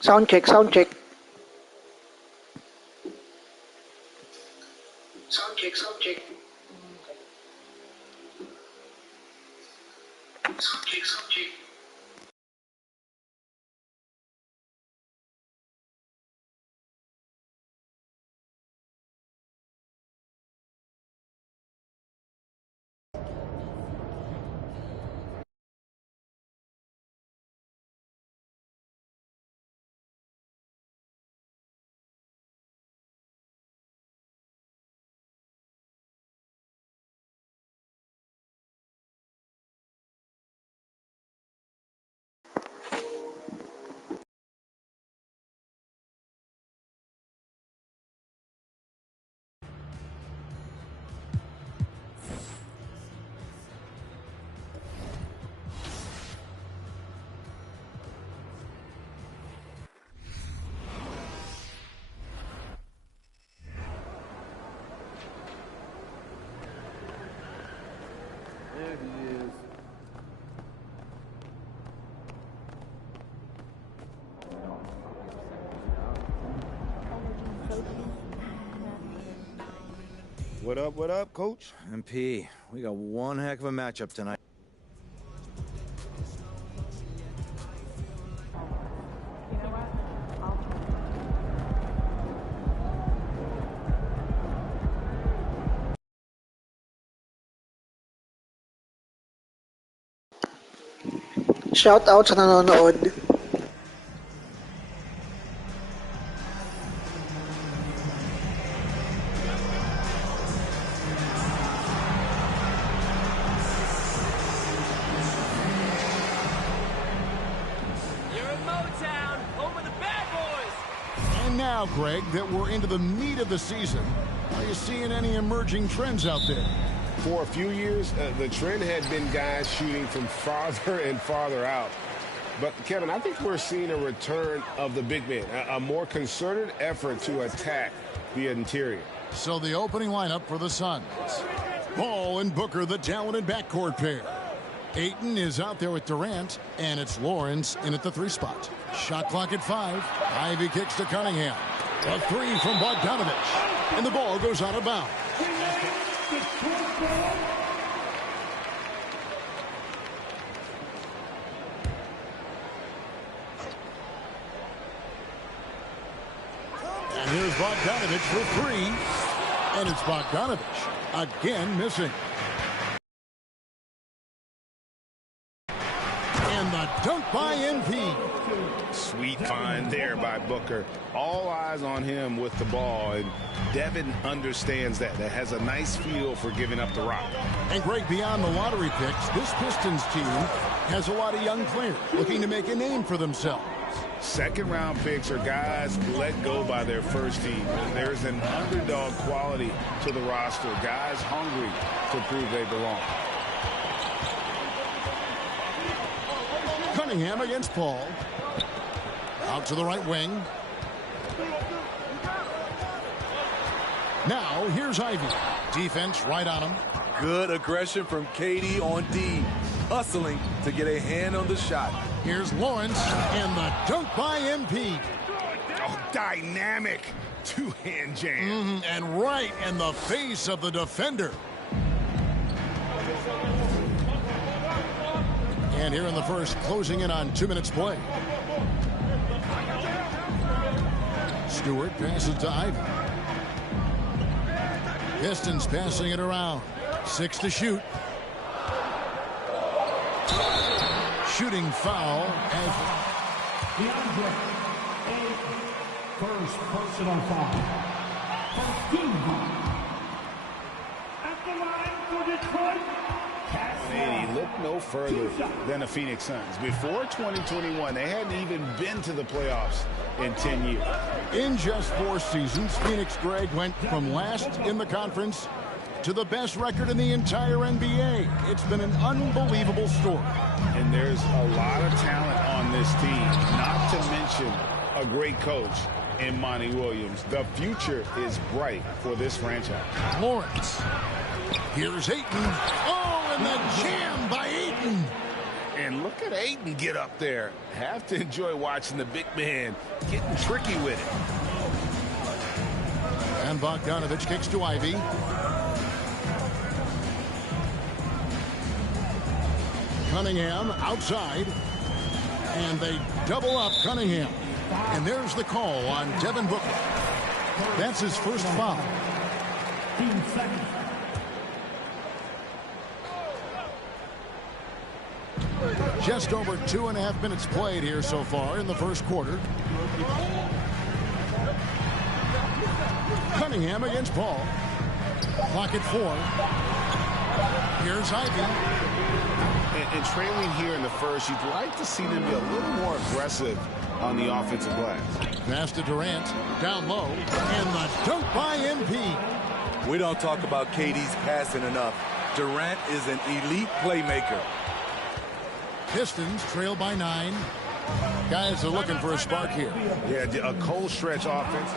Sound check, sound check. Sound check, sound check. Sound check, sound check. There he is. What up, coach? MP, we got one heck of a matchup tonight. Shout out sa nanonood. And now, Greg, that we're into the meat of the season, are you seeing any emerging trends out there? For a few years, the trend had been guys shooting from farther and farther out. But, Kevin, I think we're seeing a return of the big man, a more concerted effort to attack the interior. So the opening lineup for the Suns. Ball and Booker, the talented backcourt pair. Ayton is out there with Durant, and it's Lawrence in at the 3 spot. Shot clock at 5. Ivy kicks to Cunningham. A 3 from Bogdanovich. And the ball goes out of bounds. And here's Bogdanovich for 3. And it's Bogdanovich again missing. And the dunk by MP. Sweet find there by Booker. All eyes on him with the ball, and Devin understands that. That has a nice feel for giving up the rock. And Greg, beyond the lottery picks, this Pistons team has a lot of young players looking to make a name for themselves. Second-round picks are guys let go by their first team. And there's an underdog quality to the roster. Guys hungry to prove they belong. Cunningham against Paul. Out to the right wing. Now here's Ivy. Defense right on him. Good aggression from KD on D. Hustling to get a hand on the shot. Here's Lawrence and the dunk by MP. Oh, dynamic two-hand jam. And right in the face of the defender. And here in the first, closing in on 2 minutes play. Stewart passes to Ivy. Pistons passing it around. 6 to shoot. Shooting foul as DeAndre, first personal foul. First team foul. At the line for Detroit, And he looked no further than the Phoenix Suns. Before 2021, they hadn't even been to the playoffs in 10 years. In just 4 seasons, Phoenix, Greg, went from last in the conference to the best record in the entire NBA. It's been an unbelievable story. And there's a lot of talent on this team, not to mention a great coach in Monty Williams. The future is bright for this franchise. Lawrence. Here's Ayton. Oh, and the jam by Ayton. And look at Ayton get up there. Have to enjoy watching the big man getting tricky with it. And Bogdanovich kicks to Ivy. Cunningham outside. And they double up Cunningham. And there's the call on Devin Booker. That's his first foul. 15 seconds. Just over 2.5 minutes played here so far in the first quarter. Cunningham against Paul. Clock at 4. Here's Ivy. And trailing here in the first, you'd like to see them be a little more aggressive on the offensive glass. Pass to Durant. Down low. And the dunk by MP. We don't talk about KD's passing enough. Durant is an elite playmaker. Pistons trail by 9. Guys are looking for a spark here. Yeah, a cold stretch offense.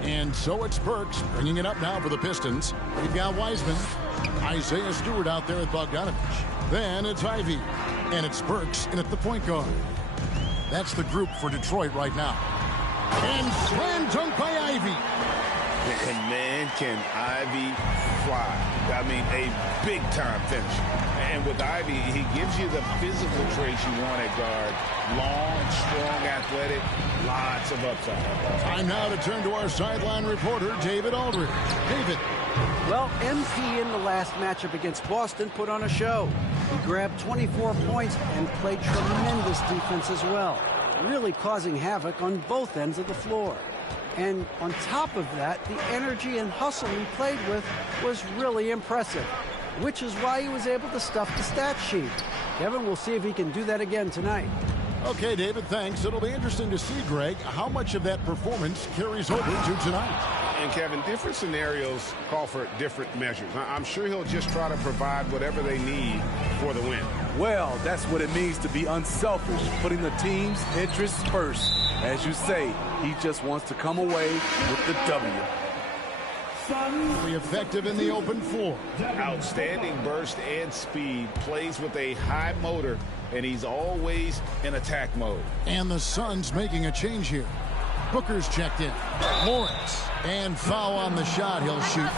And so it's Burks bringing it up now for the Pistons. We've got Wiseman. Isaiah Stewart out there at Bogdanovich. Then it's Ivy. And it's Burks in at the point guard. That's the group for Detroit right now. And slam dunk by Ivy. And man, can Ivy fly. I mean, a big-time finish. And with Ivy, he gives you the physical traits you want at guard. Long, strong, athletic, lots of upside. Time now to turn to our sideline reporter, David Aldridge. David. Well, MP in the last matchup against Boston put on a show. He grabbed 24 points and played tremendous defense as well, really causing havoc on both ends of the floor. And on top of that, the energy and hustle he played with was really impressive, which is why he was able to stuff the stat sheet. Kevin, we'll see if he can do that again tonight. Okay, David, thanks. It'll be interesting to see, Greg, how much of that performance carries over to tonight. And, Kevin, different scenarios call for different measures. I'm sure he'll just try to provide whatever they need for the win. Well, that's what it means to be unselfish, putting the team's interests first. As you say, he just wants to come away with the W. Really effective in the open floor. Outstanding burst and speed, plays with a high motor, and he's always in attack mode. And the Suns making a change here. Booker's checked in. Lawrence. And foul on the shot he'll shoot.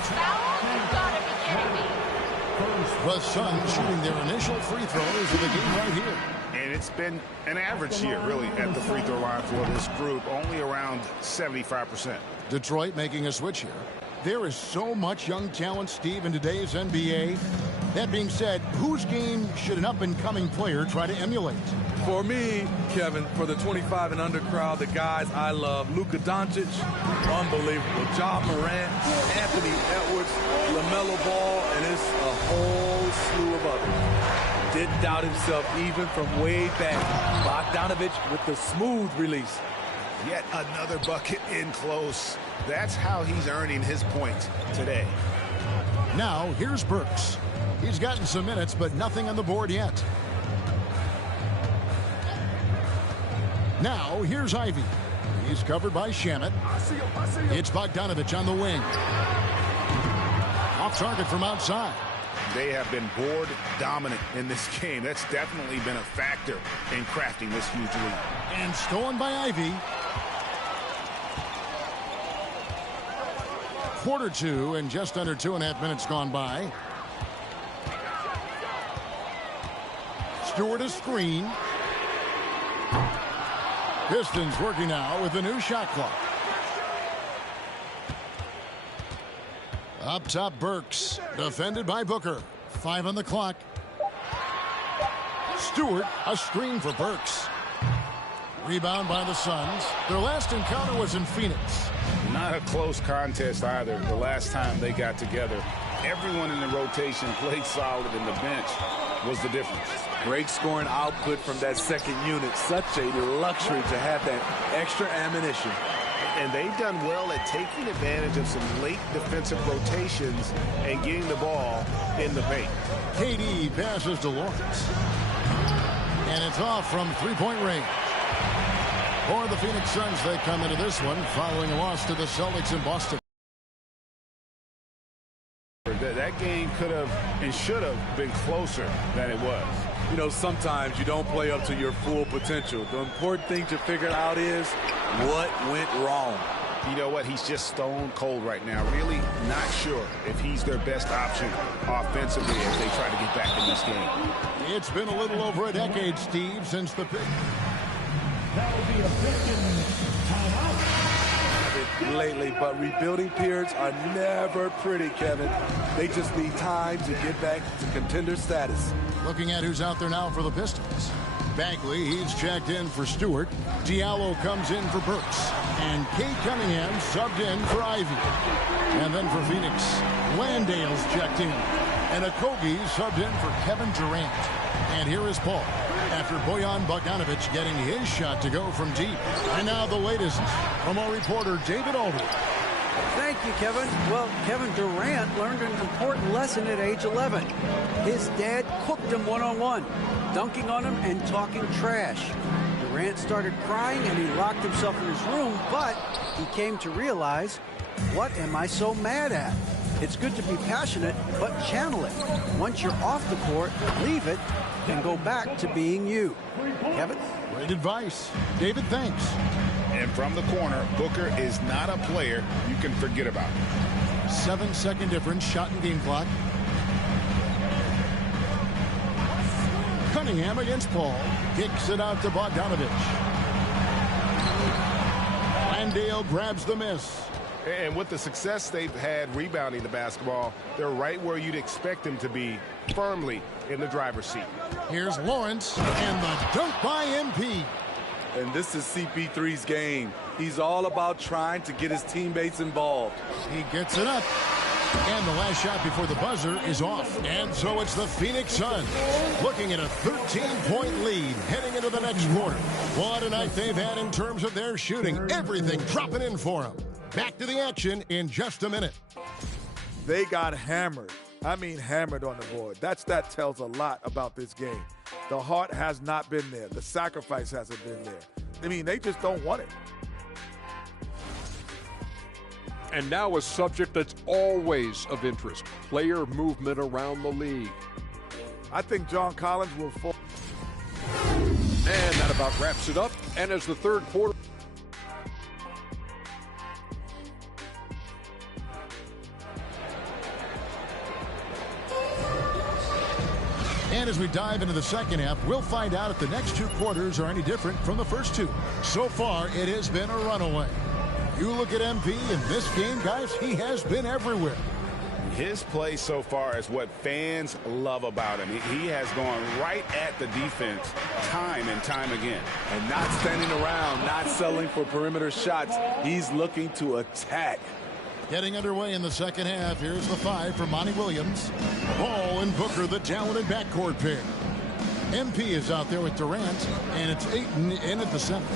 The Suns shooting their initial free throws of the game right here. And it's been an average year, really, at the free throw line for this group, only around 75%. Detroit making a switch here. There is so much young talent, Steve, in today's NBA. That being said, whose game should an up-and-coming player try to emulate? For me, Kevin, for the 25 and under crowd, the guys I love, Luka Doncic, unbelievable. Ja Morant, Anthony Edwards, LaMelo Ball, and it's a whole slew of others. Didn't doubt himself even from way back. Bogdanovich with the smooth release. Yet another bucket in close. That's how he's earning his points today. Now, here's Burks. He's gotten some minutes, but nothing on the board yet. Now, here's Ivy. He's covered by Shamet. It's Bogdanovich on the wing. Off target from outside. They have been board dominant in this game. That's definitely been a factor in crafting this huge lead. And stolen by Ivy. Quarter 2 and just under 2.5 minutes gone by. Stewart a screen. Pistons working now with a new shot clock. Up top, Burks. Defended by Booker. 5 on the clock. Stewart, a screen for Burks. Rebound by the Suns. Their last encounter was in Phoenix. Not a close contest either the last time they got together. Everyone in the rotation played solid, and the bench was the difference. Great scoring output from that second unit. Such a luxury to have that extra ammunition. And they've done well at taking advantage of some late defensive rotations and getting the ball in the paint. KD passes to Lawrence. And it's off from three-point range. For the Phoenix Suns, they come into this one following a loss to the Celtics in Boston. That game could have and should have been closer than it was. You know, sometimes you don't play up to your full potential. The important thing to figure out is what went wrong. You know what? He's just stone cold right now. Really not sure if he's their best option offensively as they try to get back in this game. It's been a little over a decade, Steve, since the pick. That will be a Pistons timeout. Lately, but rebuilding periods are never pretty, Kevin. They just need time to get back to contender status. Looking at who's out there now for the Pistons. Bagley, he's checked in for Stewart. Diallo comes in for Burks. And Kate Cunningham subbed in for Ivy. And then for Phoenix, Landale's checked in. And Okogie subbed in for Kevin Durant. And here is Paul, after Bojan Bogdanovic getting his shot to go from deep. And now the latest from our reporter, David Aldridge. Thank you, Kevin. Well, Kevin Durant learned an important lesson at age 11. His dad cooked him one-on-one, dunking on him and talking trash. Durant started crying and he locked himself in his room, but he came to realize, what am I so mad at? It's good to be passionate, but channel it. Once you're off the court, leave it and go back to being you. Kevin? Great advice. David, thanks. And from the corner, Booker is not a player you can forget about. 7-second difference, shot and game clock. Cunningham against Paul. Kicks it out to Bogdanovic. Landale grabs the miss. And with the success they've had rebounding the basketball, they're right where you'd expect them to be, firmly in the driver's seat. Here's Lawrence, and the dunk by MP. And this is CP3's game. He's all about trying to get his teammates involved. He gets it up. And the last shot before the buzzer is off. And so it's the Phoenix Suns looking at a 13-point lead heading into the next quarter. What a night they've had in terms of their shooting. Everything dropping in for them. Back to the action in just a minute. They got hammered. I mean hammered on the board. That tells a lot about this game. The heart has not been there. The sacrifice hasn't been there. I mean, they just don't want it. And now a subject that's always of interest, player movement around the league. I think John Collins will fall. And that about wraps it up. And as the third quarter... And as we dive into the second half, we'll find out if the next two quarters are any different from the first two. So far, it has been a runaway. You look at MP in this game, guys, he has been everywhere. His play so far is what fans love about him. He has gone right at the defense time and time again. And not standing around, not settling for perimeter shots. He's looking to attack. Getting underway in the second half. Here's the 5 for Monty Williams. Ball and Booker, the talented backcourt pair. MP is out there with Durant, and it's Ayton in at the center.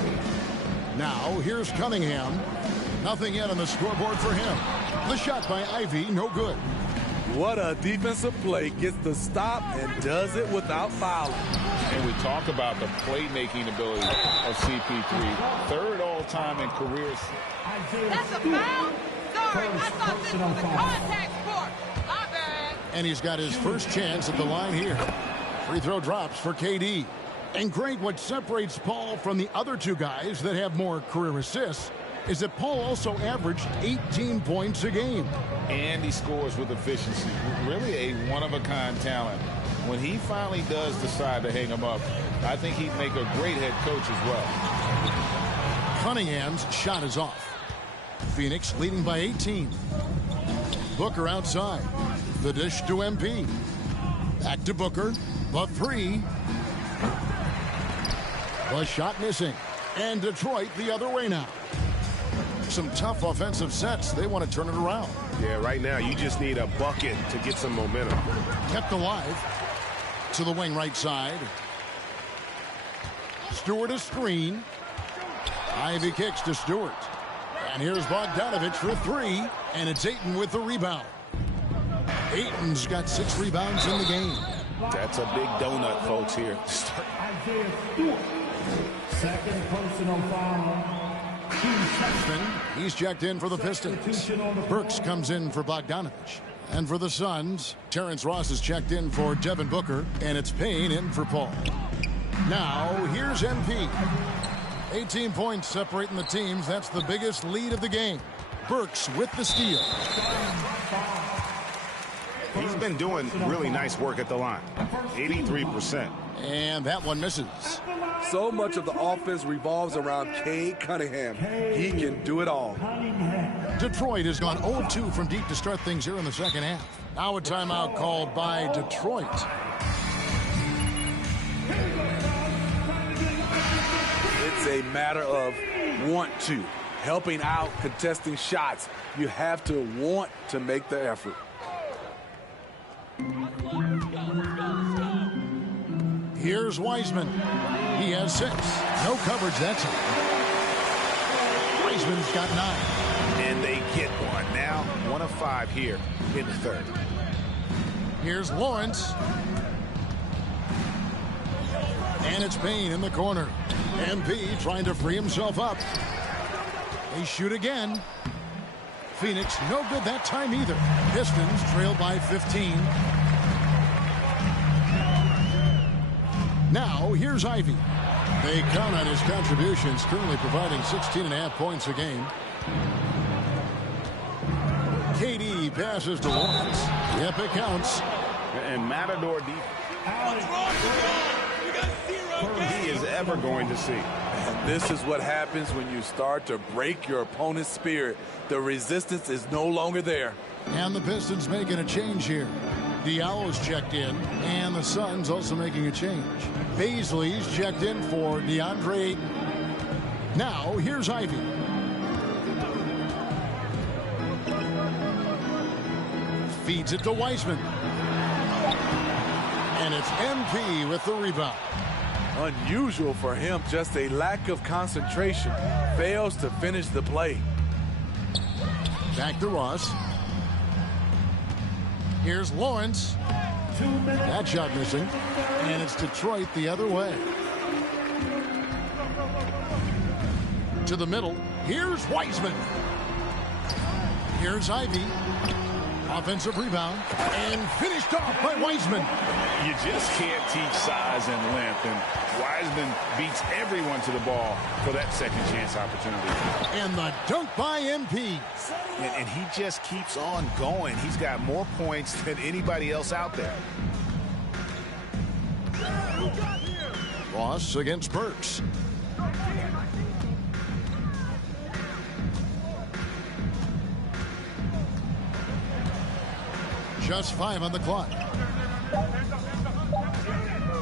Now, here's Cunningham. Nothing yet on the scoreboard for him. The shot by Ivy, no good. What a defensive play. Gets the stop and does it without fouling. And we talk about the playmaking ability of CP3. Third all-time in careers. That's a foul? Sorry, I thought this was a contact sport. My bad. And he's got his first chance at the line here. Free throw drops for KD. And great, what separates Paul from the other two guys that have more career assists is that Paul also averaged 18 points a game. And he scores with efficiency. Really a one-of-a-kind talent. When he finally does decide to hang him up, I think he'd make a great head coach as well. Cunningham's shot is off. Phoenix leading by 18. Booker outside. The dish to MP. Back to Booker. The three. The shot missing. And Detroit the other way now. Some tough offensive sets. They want to turn it around. Yeah, right now you just need a bucket to get some momentum. Kept alive. To the wing right side. Stewart a screen. Ivy kicks to Stewart. And here's Bogdanovich for three. And it's Ayton with the rebound. Ayton's got 6 rebounds in the game. That's a big donut, folks, here. Isaiah Stewart. Second personal foul. He's checked in for the Pistons. Burks comes in for Bogdanovich. And for the Suns, Terrence Ross is checked in for Devin Booker. And it's Payne in for Paul. Now, here's MP. 18 points separating the teams. That's the biggest lead of the game. Burks with the steal. He's been doing really nice work at the line. 83%. And that one misses. So much of the offense revolves around Cade Cunningham. He can do it all. Detroit has gone 0-2 from deep to start things here in the second half. Now a timeout called by Detroit. It's a matter of want to. Helping out, contesting shots. You have to want to make the effort. Here's Wiseman. He has 6. No coverage that time. Wiseman's got 9. And they get one. Now 1 of 5 here in the third. Here's Lawrence. And it's Payne in the corner. MP trying to free himself up. They shoot again. Phoenix no good that time either. Pistons trail by 15. Now here's Ivy. They count on his contributions, currently providing 16.5 points a game. KD passes to Lawrence. Yep, it counts. And Matador defense. He is ever going to see. And this is what happens when you start to break your opponent's spirit. The resistance is no longer there. And the Pistons making a change here. Diallo's checked in, and the Suns also making a change. Baisley's checked in for DeAndre Ayton. Now, here's Ivy. Feeds it to Wiseman. And it's MP with the rebound. Unusual for him, just a lack of concentration. Fails to finish the play. Back to Ross. Here's Lawrence. That shot missing. And it's Detroit the other way. To the middle. Here's Wiseman. Here's Ivy. Offensive rebound. And finished off by Wiseman. You just can't teach size and length. And Wiseman beats everyone to the ball for that second chance opportunity. And the dunk by MP. And he just keeps on going. He's got more points than anybody else out there. Ross against Burks. Just 5 on the clock.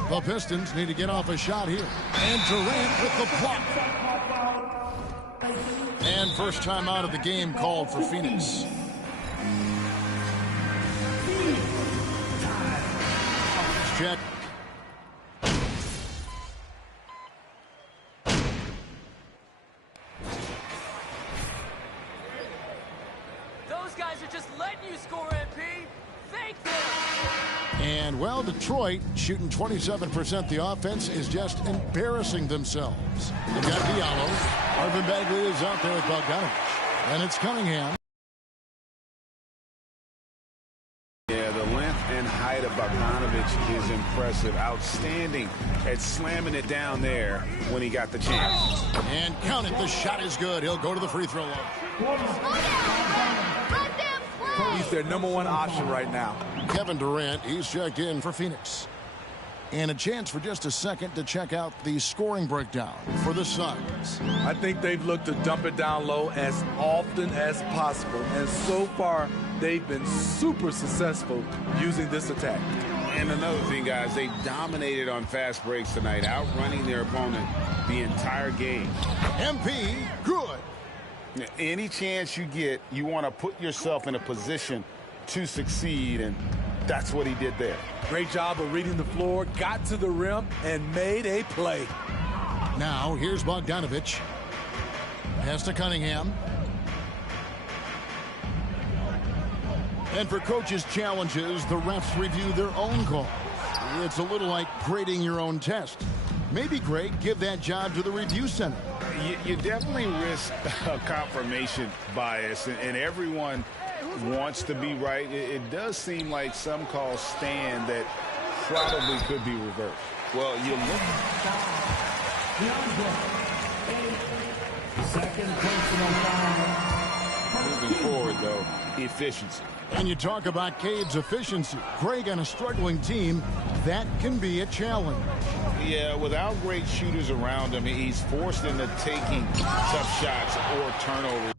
The Pistons need to get off a shot here. And Durant with the block. And first time out of the game called for Phoenix. Check. Those guys are just letting you score, MP. Thank them. And, well, Detroit, shooting 27% the offense, is just embarrassing themselves. They've got Diallo. Marvin Bagley is out there with Bogdanovich. And it's Cunningham. Yeah, the length and height of Bogdanovich is impressive. Outstanding at slamming it down there when he got the chance. And count it. The shot is good. He'll go to the free throw line. He's their #1 option right now. Kevin Durant, he's checked in for Phoenix. And a chance for just a second to check out the scoring breakdown for the Suns. I think they've looked to dump it down low as often as possible. And so far, they've been super successful using this attack. And another thing, guys, they dominated on fast breaks tonight, outrunning their opponent the entire game. MP, good. Any chance you get, you want to put yourself in a position to succeed, and that's what he did there. Great job of reading the floor, got to the rim, and made a play. Now, here's Bogdanovich. Pass to Cunningham. And for coaches' challenges, the refs review their own calls. It's a little like grading your own test. Maybe, Greg, give that job to the review center. You definitely risk a confirmation bias, and everyone wants to be right. It does seem like some calls stand that probably could be reversed. Well, you look. Second personal foul. Moving forward, though, efficiency. And you talk about Cade's efficiency. Greg, on a struggling team, that can be a challenge. Yeah, without great shooters around him, he's forced into taking tough shots or turnovers.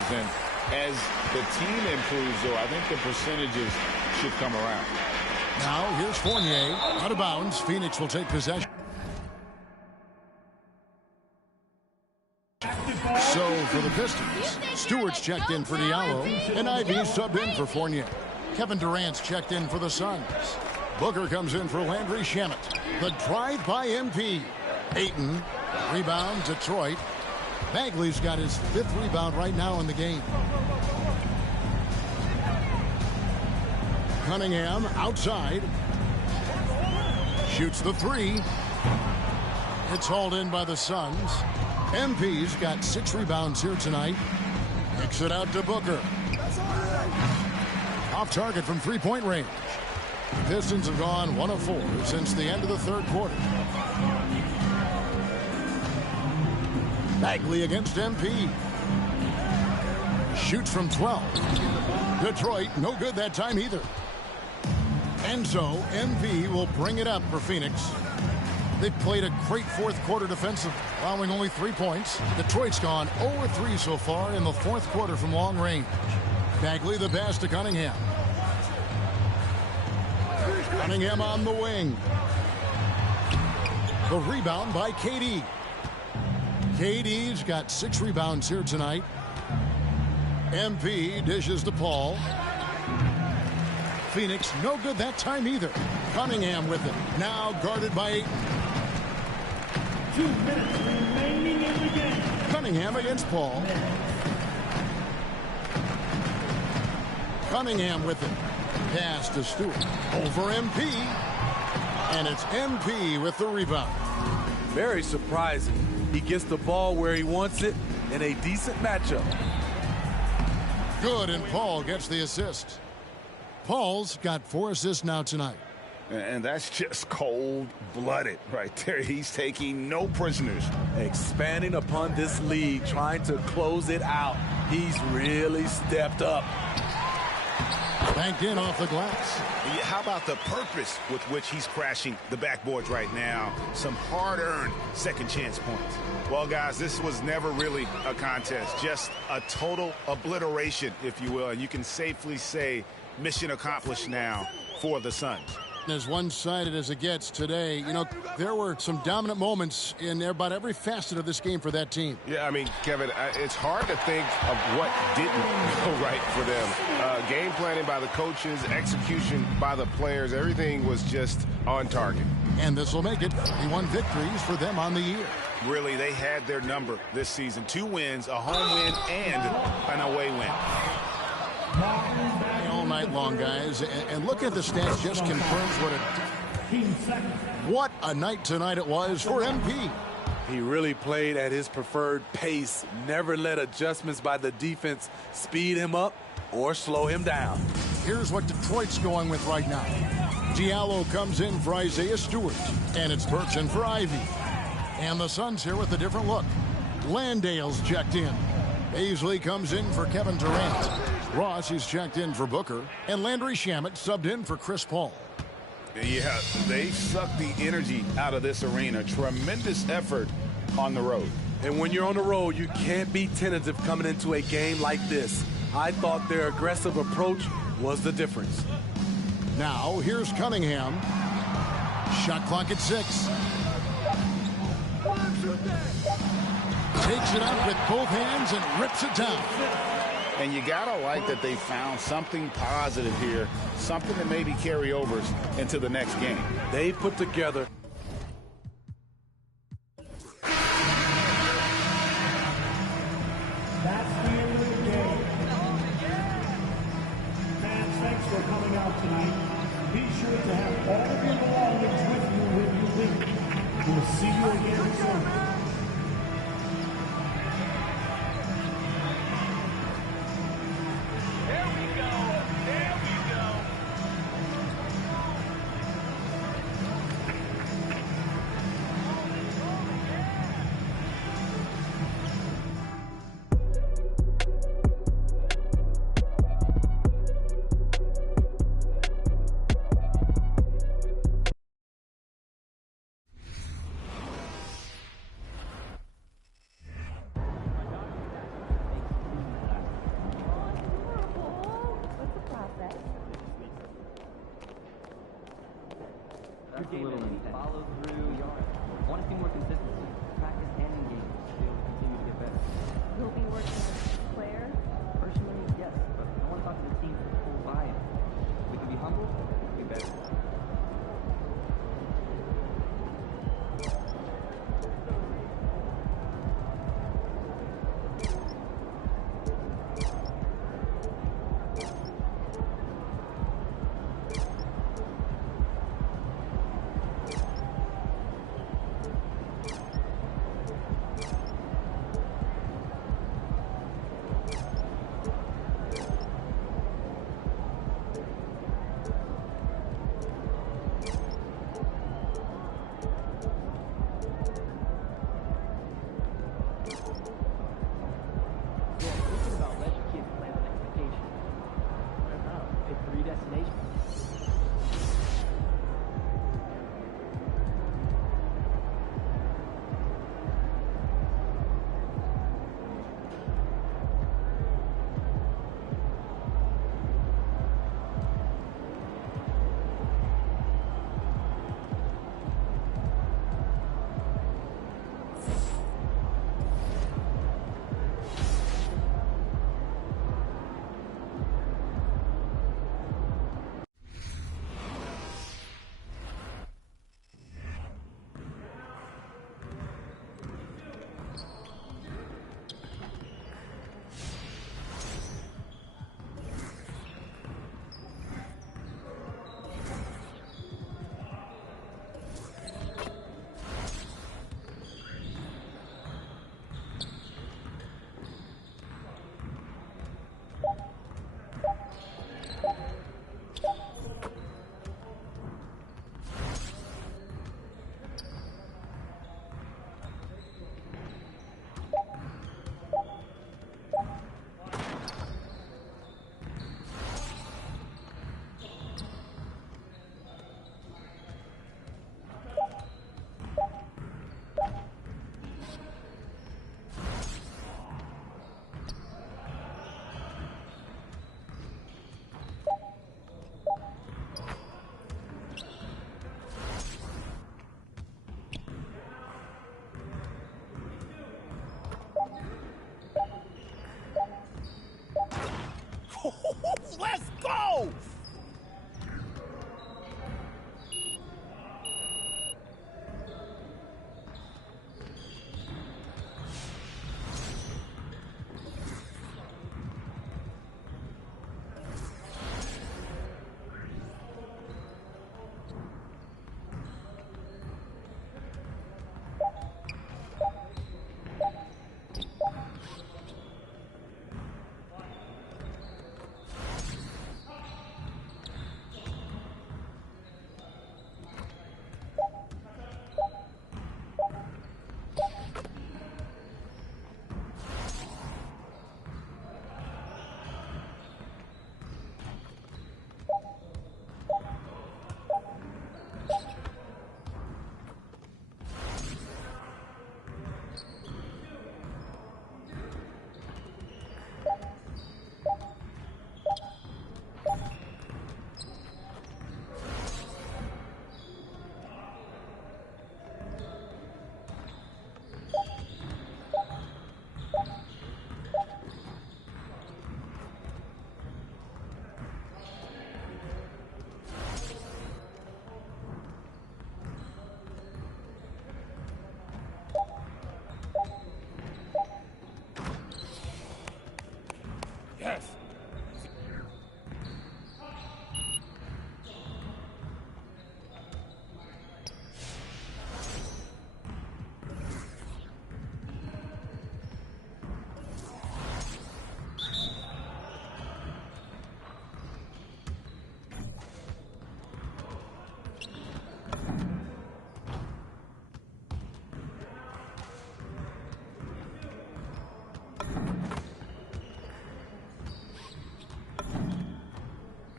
And as the team improves, though, I think the percentages should come around. Now, here's Fournier. Out of bounds. Phoenix will take possession. So, for the Pistons, Stewart's checked in for Diallo, and Ivy subbed in for Fournier. Kevin Durant's checked in for the Suns. Booker comes in for Landry Shamet. The drive by MP. Ayton, rebound, Detroit. Bagley's got his 5th rebound right now in the game. Cunningham outside. Shoots the 3. It's hauled in by the Suns. MP's got 6 rebounds here tonight. Kicks it out to Booker. Off target from 3-point range. The Pistons have gone 1 of 4 since the end of the 3rd quarter. Bagley against MP. Shoots from 12. Detroit, no good that time either. And so, MP will bring it up for Phoenix. They've played a great 4th quarter defensive, allowing only 3 points. Detroit's gone 0-3 so far in the 4th quarter from long range. Bagley the pass to Cunningham. Cunningham on the wing. The rebound by KD. KD's got 6 rebounds here tonight. MP dishes to Paul. Phoenix no good that time either. Cunningham with it. Now guarded by Ayton. 2 minutes remaining in the game. Cunningham against Paul. Cunningham with it. Pass to Stewart. Over MP. And it's MP with the rebound. Very surprising. He gets the ball where he wants it in a decent matchup. Good, and Paul gets the assist. Paul's got 4 assists now tonight. And that's just cold-blooded right there. He's taking no prisoners. Expanding upon this lead, trying to close it out. He's really stepped up. Banked in off the glass. How about the purpose with which he's crashing the backboards right now? Some hard-earned second chance points. Well, guys, this was never really a contest. Just a total obliteration, if you will. And you can safely say mission accomplished now for the Suns. As one-sided as it gets today, you know, there were some dominant moments in about every facet of this game for that team. Yeah, I mean, Kevin, it's hard to think of what didn't go right for them. Game planning by the coaches, execution by the players, everything was just on target. And this will make it 31 victories for them on the year. Really, they had their number this season. 2 wins, a home win, and an away win. All night long, guys. And look at the stats just confirms what a night tonight it was for MP. He really played at his preferred pace, never let adjustments by the defense speed him up or slow him down. Here's what Detroit's going with right now. Diallo comes in for Isaiah Stewart, and it's Burks in for Ivy. And the Suns here with a different look. Landale's checked in. Paisley comes in for Kevin Durant. Ross is checked in for Booker, and Landry Shamet subbed in for Chris Paul. Yeah, they sucked the energy out of this arena. Tremendous effort on the road. And when you're on the road, you can't be tentative coming into a game like this. I thought their aggressive approach was the difference. Now, here's Cunningham. Shot clock at 6. Takes it up with both hands and rips it down. And you gotta like that they found something positive here, something that maybe carry overs into the next game. They put together. That's the end of the game. Fans, thanks for coming out tonight. Be sure to have all of your belongings with you when you leave. We'll see you again soon. That's a little follow through. Want to see more consistency. Practice and engage to be able to continue to get better. You'll be working with Claire? Personally, yes, but I want to talk to the team for the full buy-in. If we can be humble, we better. Yes.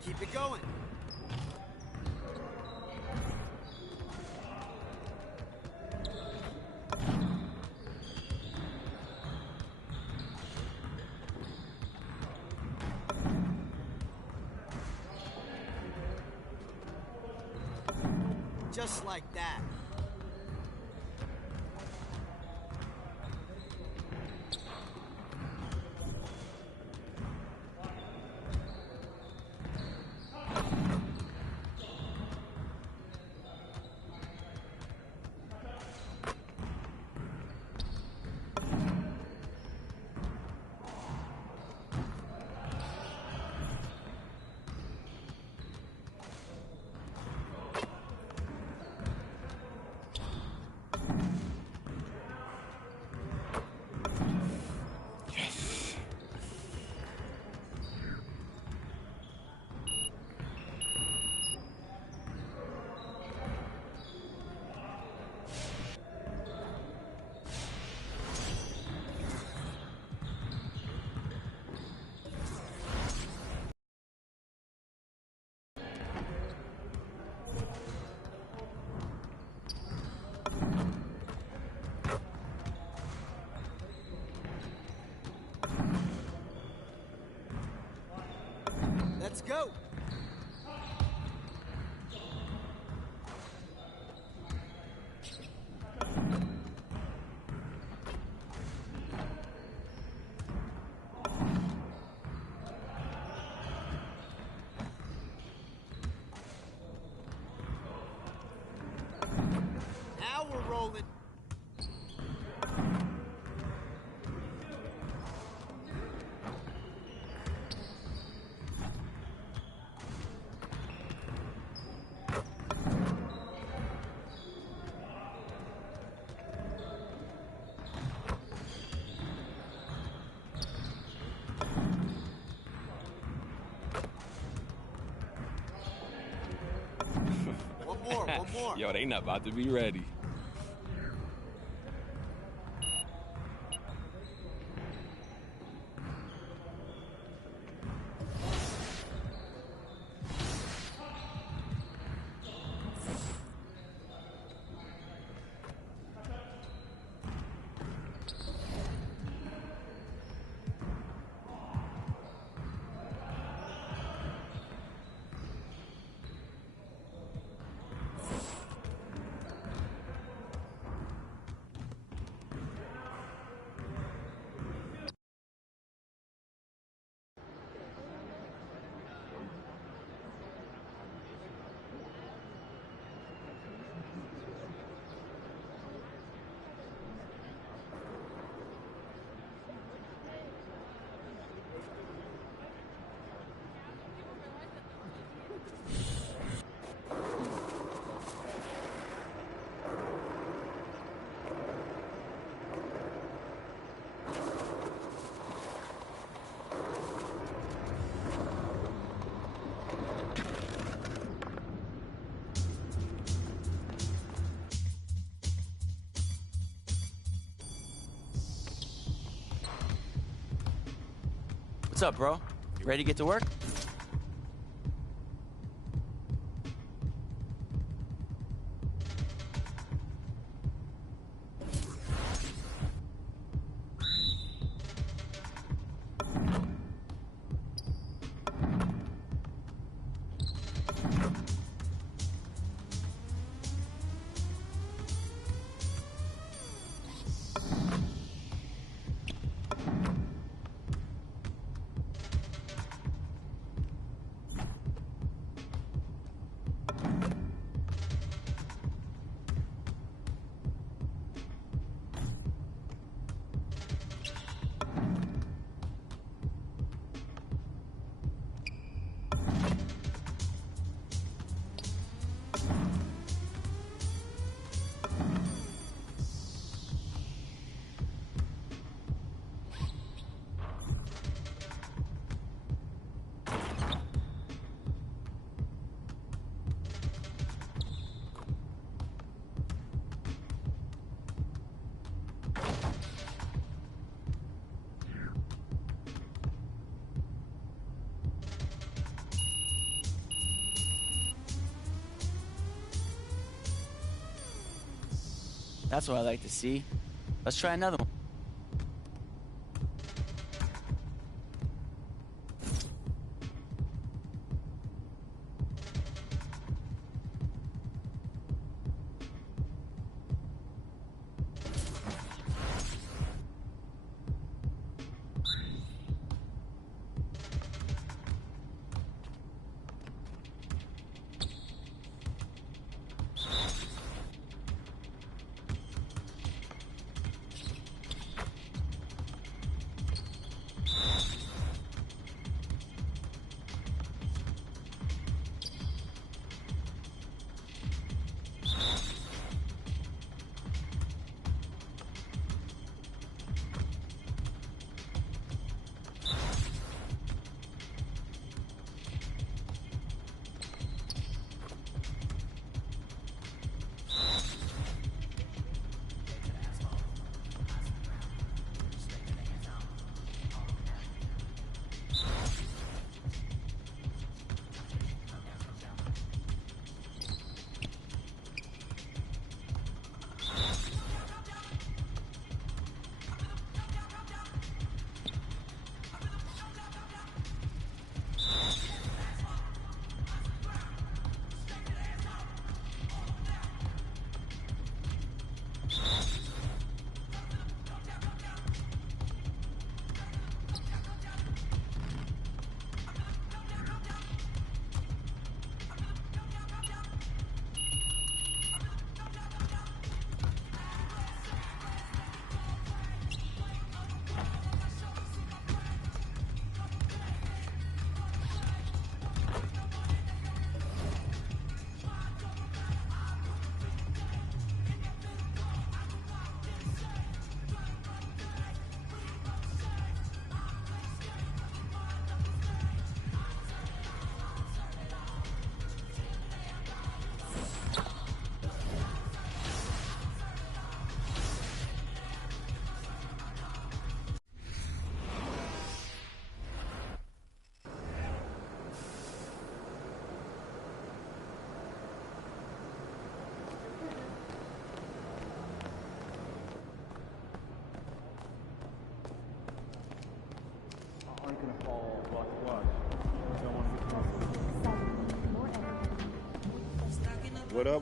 Keep it going. Just like that. Let's go. Now we're rolling. One more. Yo, they not about to be ready. What's up, bro? Ready to get to work? That's what I like to see. Let's try another one.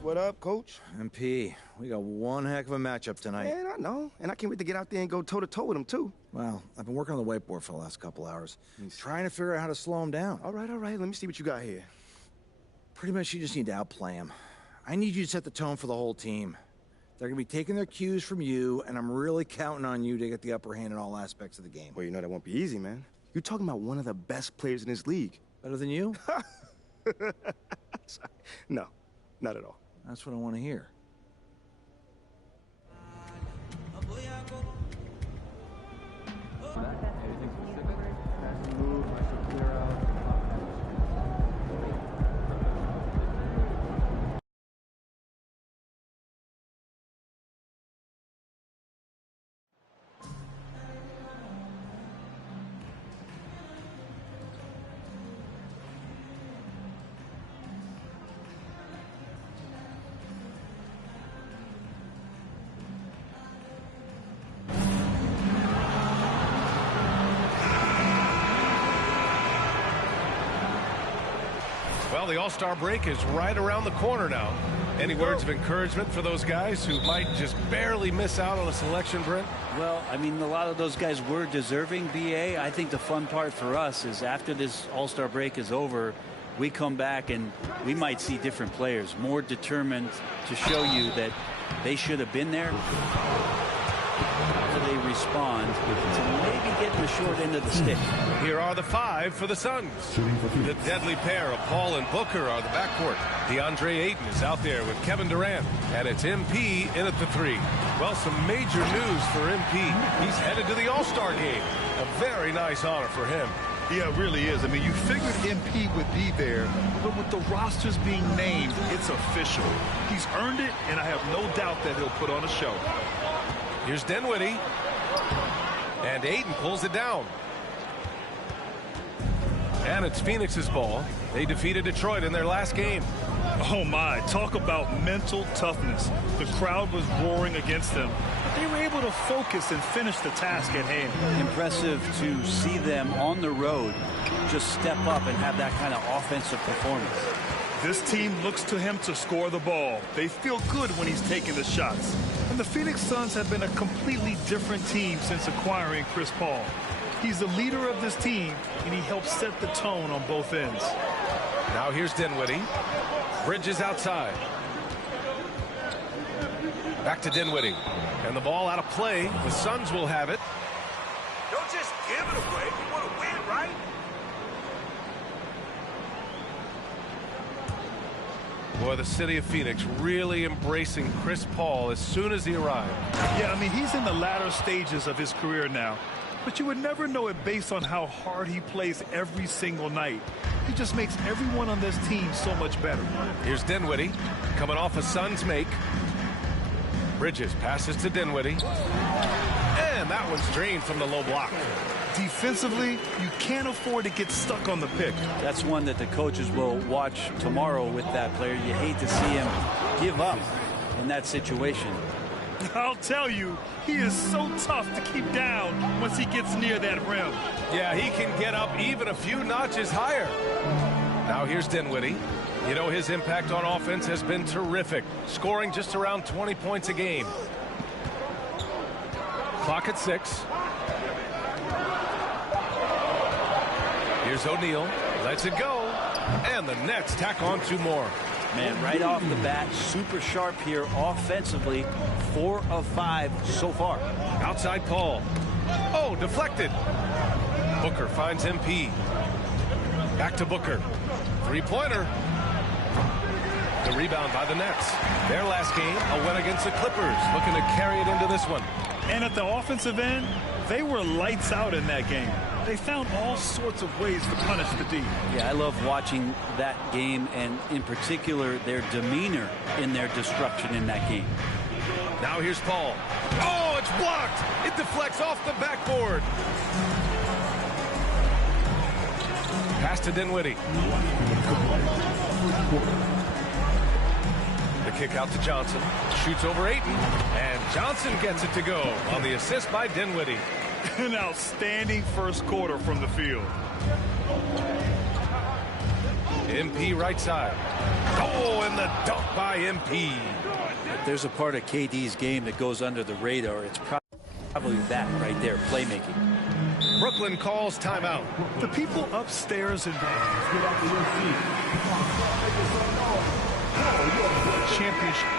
What up, Coach? MP, we got one heck of a matchup tonight. Man, I know. And I can't wait to get out there and go toe-to-toe with him, too. Well, I've been working on the whiteboard for the last couple hours, trying to figure out how to slow him down. All right. Let me see what you got here. Pretty much you just need to outplay him. I need you to set the tone for the whole team. They're going to be taking their cues from you, and I'm really counting on you to get the upper hand in all aspects of the game. Well, you know that won't be easy, man. You're talking about one of the best players in this league. Better than you? Sorry. No, not at all. That's what I want to hear. Well, the All-Star break is right around the corner now. Any words of encouragement for those guys who might just barely miss out on a selection, Brent? Well, I mean, a lot of those guys were deserving, BA. I think the fun part for us is after this All-Star break is over, we come back and we might see different players, more determined to show you that they should have been there. How do they respond to maybe getting the short end of the stick? Here are the five for the Suns. The deadly pair of Paul and Booker are the backcourt. DeAndre Ayton is out there with Kevin Durant, and it's MP in at the three. Well, some major news for MP. He's headed to the All-Star game. A very nice honor for him. Yeah, it really is. I mean, you figured MP would be there, but with the rosters being named, it's official. He's earned it, and I have no doubt that he'll put on a show. Here's Dinwiddie. And Ayton pulls it down. And it's Phoenix's ball. They defeated Detroit in their last game. Oh my, talk about mental toughness. The crowd was roaring against them, but they were able to focus and finish the task at hand. Impressive to see them on the road just step up and have that kind of offensive performance. This team looks to him to score the ball. They feel good when he's taking the shots. And the Phoenix Suns have been a completely different team since acquiring Chris Paul. He's the leader of this team, and he helps set the tone on both ends. Now here's Dinwiddie. Bridges outside. Back to Dinwiddie. And the ball out of play. The Suns will have it. Don't just give it away. You want to win, right? Boy, the city of Phoenix really embracing Chris Paul as soon as he arrived. Yeah, I mean, he's in the latter stages of his career now. But you would never know it based on how hard he plays every single night. He just makes everyone on this team so much better. Here's Dinwiddie coming off a Suns make. Bridges passes to Dinwiddie. And that one's drained from the low block. Defensively, you can't afford to get stuck on the pick. That's one that the coaches will watch tomorrow with that player. You hate to see him give up in that situation. I'll tell you, he is so tough to keep down once he gets near that rim. Yeah, he can get up even a few notches higher. Now here's Dinwiddie. You know, his impact on offense has been terrific, scoring just around 20 points a game. Clock at 6. Here's O'Neal. Lets it go. And the Nets tack on 2 more. Man, right off the bat, super sharp here offensively. 4 of 5 so far. Outside Paul. Oh, deflected. Booker finds MP. Back to Booker. 3-pointer. The rebound by the Nets. Their last game, a win against the Clippers. Looking to carry it into this one. And at the offensive end, they were lights out in that game. They found all sorts of ways to punish the D. Yeah, I love watching that game, and in particular, their demeanor in their destruction in that game. Now here's Paul. Oh, it's blocked. It deflects off the backboard. Pass to Dinwiddie. The kick out to Johnson. Shoots over Ayton. And Johnson gets it to go on the assist by Dinwiddie. An outstanding first quarter from the field. MP right side. Oh, and the dunk by MP. If there's a part of KD's game that goes under the radar, it's probably that right there, playmaking. Brooklyn calls timeout. The people upstairs in championship.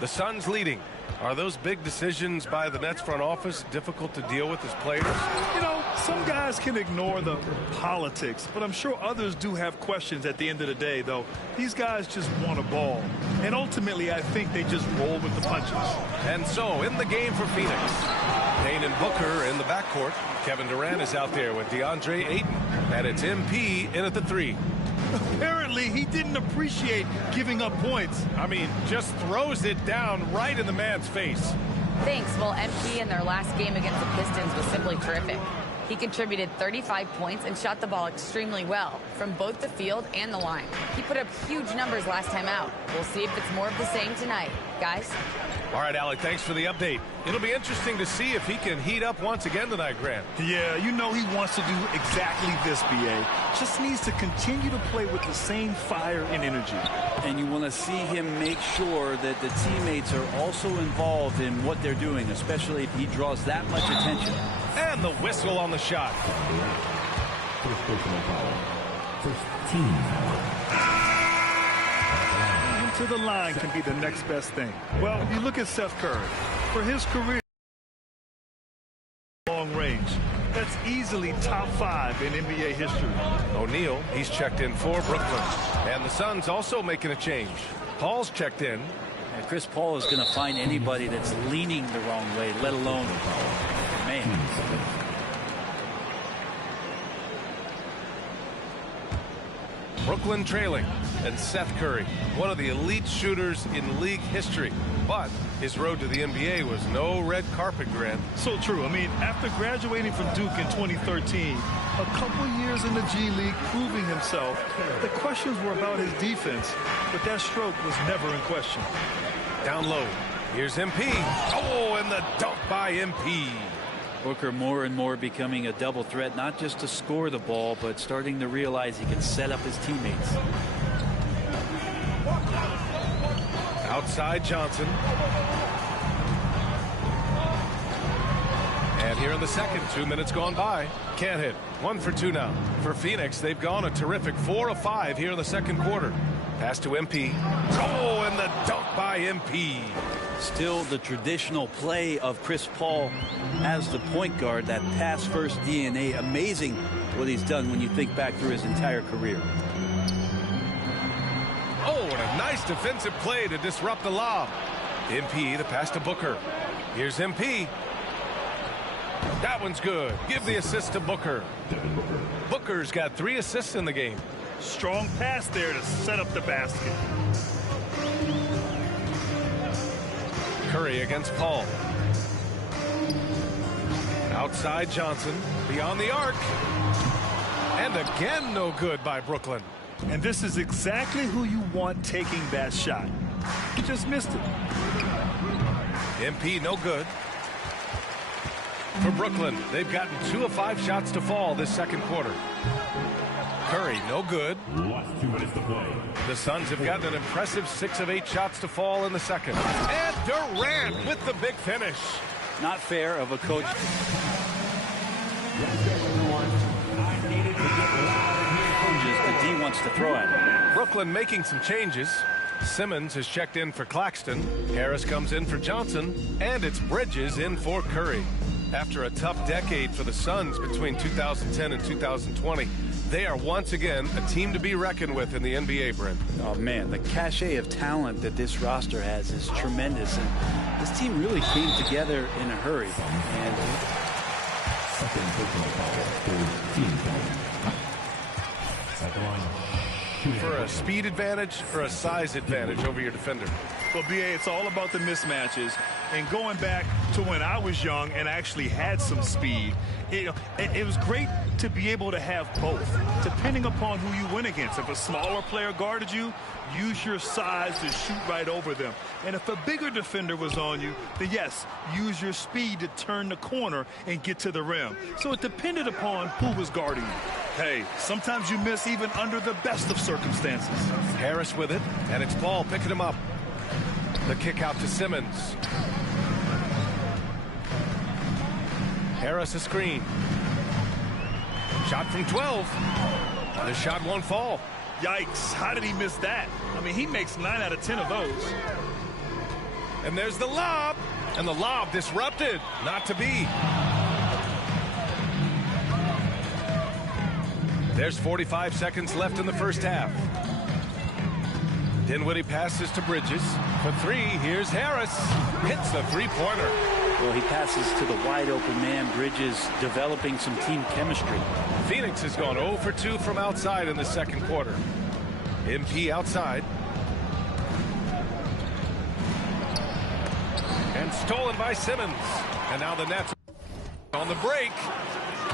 The Suns leading. Are those big decisions by the Nets front office difficult to deal with as players? You know, some guys can ignore the politics, but I'm sure others do have questions at the end of the day, though. These guys just want a ball. And ultimately, I think they just roll with the punches. And so, in the game for Phoenix, Payne and Booker in the backcourt. Kevin Durant is out there with DeAndre Ayton. And it's MP in at the 3. Apparently, he didn't appreciate giving up points. I mean, just throws it down right in the man's face. Thanks. Well, MP in their last game against the Pistons was simply terrific. He contributed 35 points and shot the ball extremely well from both the field and the line. He put up huge numbers last time out. We'll see if it's more of the same tonight. Guys? All right, Alec, thanks for the update. It'll be interesting to see if he can heat up once again tonight, Grant. Yeah, you know he wants to do exactly this, B.A. Just needs to continue to play with the same fire and energy. And you want to see him make sure that the teammates are also involved in what they're doing, especially if he draws that much attention. And the whistle on the shot. First personal foul. First team foul. To the line can be the next best thing. Well, you look at Seth Curry. For his career, long range, that's easily top 5 in NBA history. O'Neal, he's checked in for Brooklyn. And the Suns also making a change. Paul's checked in. And Chris Paul is going to find anybody that's leaning the wrong way, let alone, man. Brooklyn trailing, and Seth Curry, one of the elite shooters in league history. But his road to the NBA was no red carpet, Grant. So true. I mean, after graduating from Duke in 2013, a couple years in the G League proving himself, the questions were about his defense, but that stroke was never in question. Down low. Here's MP. Oh, and the dunk by MP. Booker more and more becoming a double threat, not just to score the ball, but starting to realize he can set up his teammates. Outside Johnson. And here in the second, 2 minutes gone by. Can't hit. 1 for 2 now. For Phoenix, they've gone a terrific 4 of 5 here in the second quarter. Pass to MP. Oh, and the dunk by MP. Still the traditional play of Chris Paul as the point guard, that pass-first DNA. Amazing what he's done when you think back through his entire career. Oh, and a nice defensive play to disrupt the lob. MP, the pass to Booker. Here's MP. That one's good. Give the assist to Booker. Booker's got 3 assists in the game. Strong pass there to set up the basket. Curry against Paul. Outside Johnson. Beyond the arc. And again, no good by Brooklyn. And this is exactly who you want taking that shot. He just missed it. MP, no good. For Brooklyn, they've gotten 2 of 5 shots to fall this second quarter. Curry, no good. Last 2 minutes to play. The Suns have gotten an impressive 6 of 8 shots to fall in the second. And Durant with the big finish. Not fair of a coach. The D wants to throw at him. Brooklyn making some changes. Simmons has checked in for Claxton. Harris comes in for Johnson. And it's Bridges in for Curry. After a tough decade for the Suns between 2010 and 2020, they are once again a team to be reckoned with in the NBA, Brent. Oh, man, the cachet of talent that this roster has is tremendous. And this team really came together in a hurry. And for a speed advantage or a size advantage over your defender? Well, BA, it's all about the mismatches. And going back to when I was young and actually had some speed, it was great to be able to have both, depending upon who you went against. If a smaller player guarded you, use your size to shoot right over them. And if a bigger defender was on you, then yes, use your speed to turn the corner and get to the rim. So it depended upon who was guarding you. Hey, sometimes you miss even under the best of circumstances. Harris with it, and it's Paul picking him up. The kick out to Simmons. Harris a screen. Shot from 12. The shot won't fall. Yikes, how did he miss that? I mean, he makes 9 out of 10 of those. And there's the lob. And the lob disrupted. Not to be. There's 45 seconds left in the first half. Dinwiddie passes to Bridges. For 3, here's Harris. Hits the three-pointer. Well, he passes to the wide-open man. Bridges developing some team chemistry. Phoenix has gone 0 for 2 from outside in the second quarter. MP outside. And stolen by Simmons. And now the Nets on the break.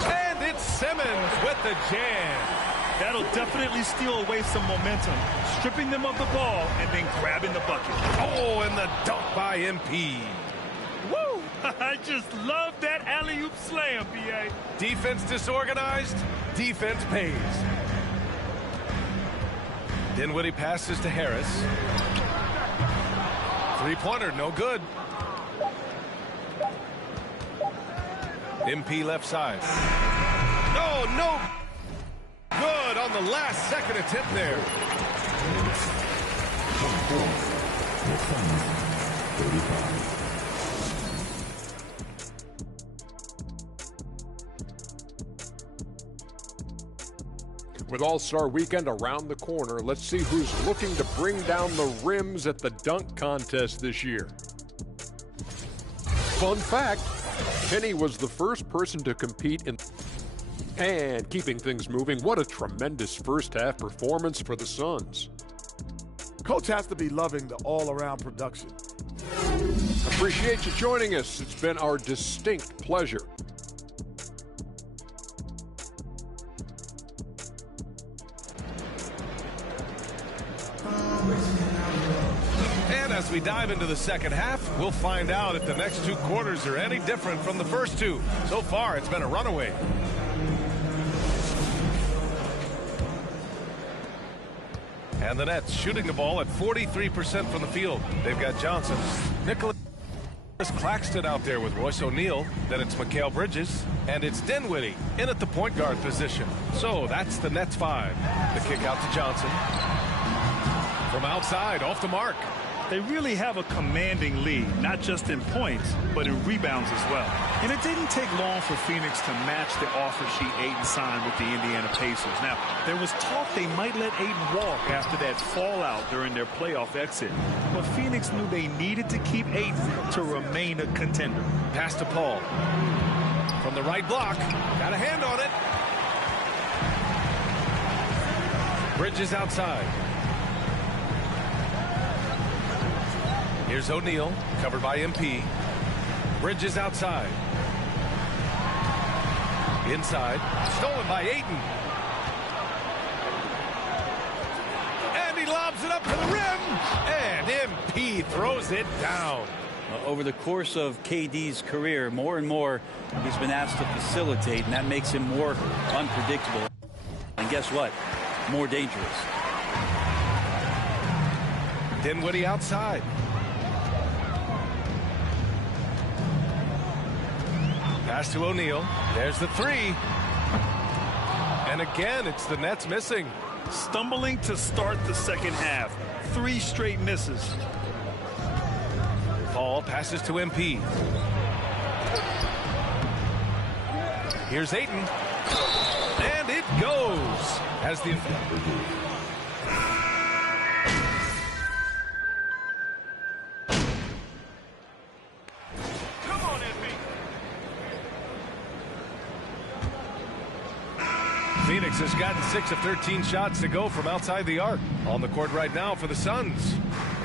And it's Simmons with the jam. That'll definitely steal away some momentum, stripping them of the ball and then grabbing the bucket. Oh, and the dunk by MP. Woo! I just love that alley-oop slam, B.A. Defense disorganized, defense pays. Dinwiddie passes to Harris. Three-pointer, no good. MP left side. No good on the last second attempt there. With All-Star Weekend around the corner, let's see who's looking to bring down the rims at the dunk contest this year. Fun fact, Kenny was the first person to compete in... And keeping things moving, what a tremendous first-half performance for the Suns. Coach has to be loving the all-around production. Appreciate you joining us. It's been our distinct pleasure. And as we dive into the second half, we'll find out if the next two quarters are any different from the first two. So far, it's been a runaway. And the Nets shooting the ball at 43% from the field. They've got Johnson, Nicholas Claxton out there with Royce O'Neal. Then it's Mikal Bridges. And it's Dinwiddie in at the point guard position. So that's the Nets 5. The kick out to Johnson. From outside, off the mark. They really have a commanding lead, not just in points, but in rebounds as well. And it didn't take long for Phoenix to match the offer sheet Ayton signed with the Indiana Pacers. Now, there was talk they might let Ayton walk after that fallout during their playoff exit. But Phoenix knew they needed to keep Ayton to remain a contender. Pass to Paul. From the right block. Got a hand on it. Bridges outside. Here's O'Neal, covered by MP. Bridges outside. Inside, stolen by Ayton. And he lobs it up to the rim. And MP throws it down. Over the course of KD's career, more and more he's been asked to facilitate, and that makes him more unpredictable. And guess what? More dangerous. Dinwiddie outside. Pass to O'Neal. There's the three. And again, it's the Nets missing. Stumbling to start the second half. 3 straight misses. Paul passes to MP. Here's Ayton. And it goes. As the Phoenix has gotten 6 of 13 shots to go from outside the arc. On the court right now for the Suns.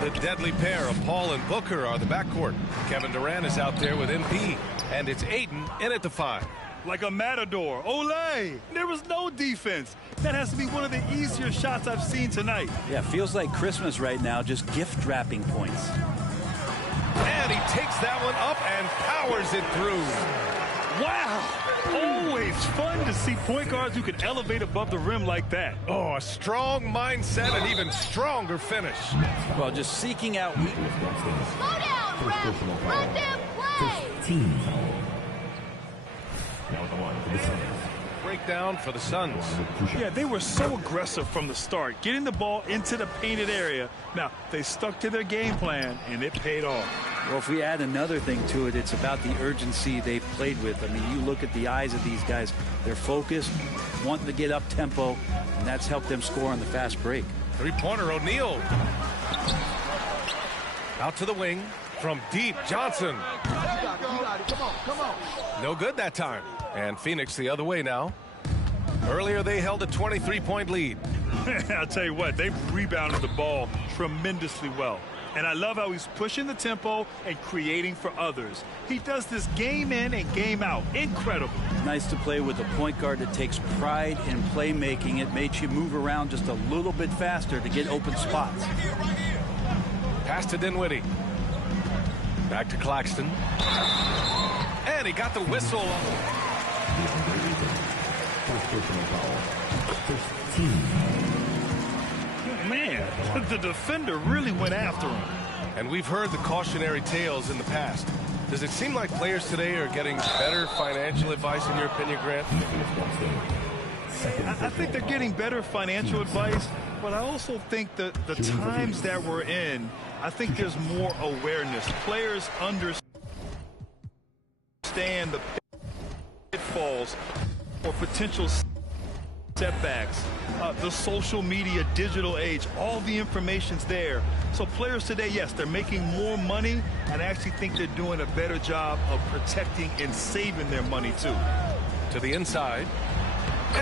The deadly pair of Paul and Booker are the backcourt. Kevin Durant is out there with MP. And it's Ayton in at the 5. Like a matador. Olay! There was no defense. That has to be one of the easier shots I've seen tonight. Yeah, feels like Christmas right now, just gift wrapping points. And he takes that one up and powers it through. Wow! Always fun to see point guards who can elevate above the rim like that. Oh, a strong mindset and even stronger finish. Well, just seeking out weakness. Slow down, ref. Let them play. Breakdown for the Suns. Yeah, they were so aggressive from the start, getting the ball into the painted area. Now, they stuck to their game plan, and it paid off. Well, if we add another thing to it, it's about the urgency they've played with. I mean, you look at the eyes of these guys. They're focused, wanting to get up tempo, and that's helped them score on the fast break. Three-pointer, O'Neal. Out to the wing. From deep, Johnson. You got it. Come on. No good that time. And Phoenix the other way now. Earlier, they held a 23-point lead. I'll tell you what, they've rebounded the ball tremendously well. And I love how he's pushing the tempo and creating for others. He does this game in and game out. Incredible. Nice to play with a point guard that takes pride in playmaking. It makes you move around just a little bit faster to get open spots. Pass to Dinwiddie. Back to Claxton. And he got the whistle. Man, the defender really went after him. And we've heard the cautionary tales in the past. Does it seem like players today are getting better financial advice, in your opinion, Grant? I think they're getting better financial advice, but I also think that the times that we're in, I think there's more awareness. Players understand the pitfalls or potential setbacks. The social media, digital age, all the information's there. So players today, yes, they're making more money, and I actually think they're doing a better job of protecting and saving their money, too. To the inside.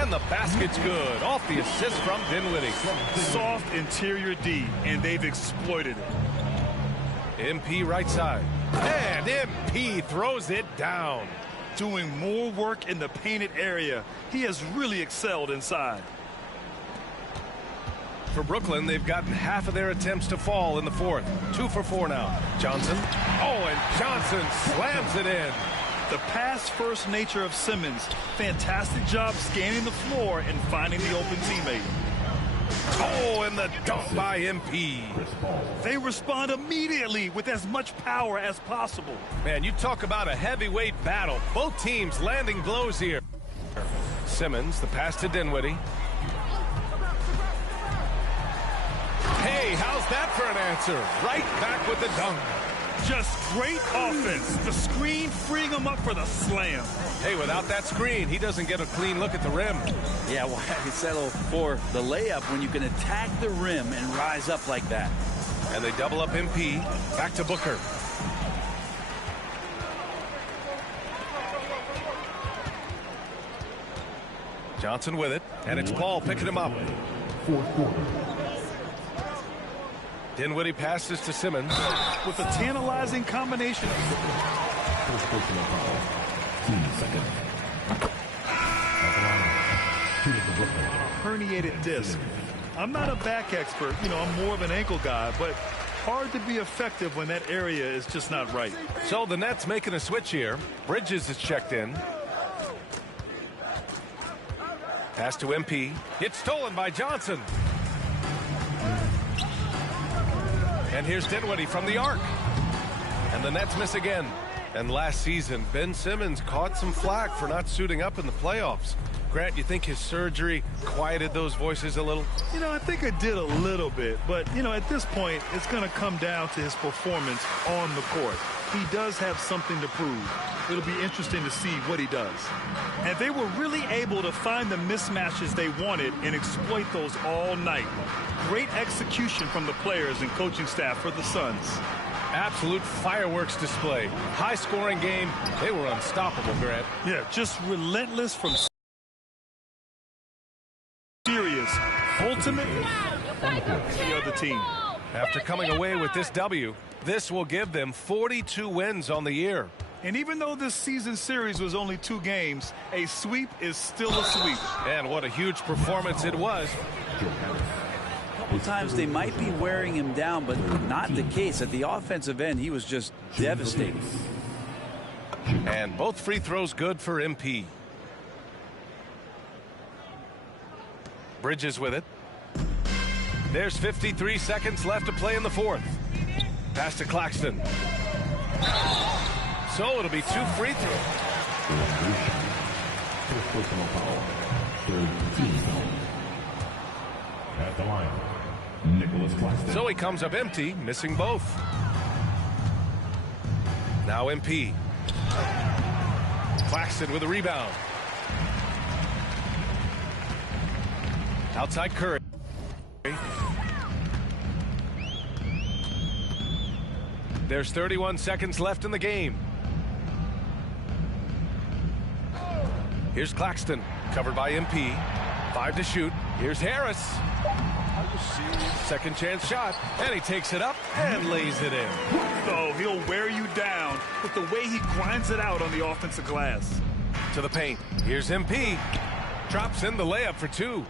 And the basket's good. Off the assist from Dinwiddie. Soft interior D, and they've exploited it. MP right side. And MP throws it down. Doing more work in the painted area. He has really excelled inside. For Brooklyn, they've gotten half of their attempts to fall in the fourth. 2 for 4 now. Johnson. Oh, and Johnson slams it in. The pass-first nature of Simmons. Fantastic job scanning the floor and finding the open teammate. Oh, and the dunk by MP. They respond immediately with as much power as possible. Man, you talk about a heavyweight battle. Both teams landing blows here. Simmons, the pass to Dinwiddie. Hey, how's that for an answer? Right back with the dunk. Just great offense. The screen freeing him up for the slam. Hey, without that screen, he doesn't get a clean look at the rim. Yeah, why settle for the layup when you can attack the rim and rise up like that? And they double up MP. Back to Booker. Johnson with it, and it's Paul picking him up. Dinwiddie passes to Simmons. With a tantalizing combination. First personal foul. Team second. Herniated disc. I'm not a back expert. You know, I'm more of an ankle guy, but hard to be effective when that area is just not right. So the Nets making a switch here. Bridges is checked in. Pass to MP. It's stolen by Johnson. And here's Dinwiddie from the arc. And the Nets miss again. And last season, Ben Simmons caught some flack for not suiting up in the playoffs. Grant, you think his surgery quieted those voices a little? You know, I think it did a little bit. But, you know, at this point, it's going to come down to his performance on the court. He does have something to prove. It'll be interesting to see what he does. And they were really able to find the mismatches they wanted and exploit those all night. Great execution from the players and coaching staff for the Suns. Absolute fireworks display. High-scoring game. They were unstoppable, Grant. Yeah, just relentless from serious. Ultimate the other team. After coming away with this W, this will give them 42 wins on the year. And even though this season series was only 2 games, a sweep is still a sweep. And what a huge performance it was. A couple times they might be wearing him down, but not the case. At the offensive end, he was just devastating. And both free throws good for MP. Bridges with it. There's 53 seconds left to play in the fourth. Pass to Claxton. So it'll be 2 free throws. First personal foul. Third team foul. At the line, Nicholas Claxton. So he comes up empty, missing both. Now MP. Claxton with a rebound. Outside Curry. There's 31 seconds left in the game. Here's Claxton, covered by MP. 5 to shoot. Here's Harris. Second chance shot, and he takes it up and lays it in. So he'll wear you down with the way he grinds it out on the offensive glass. To the paint. Here's MP. Drops in the layup for 2.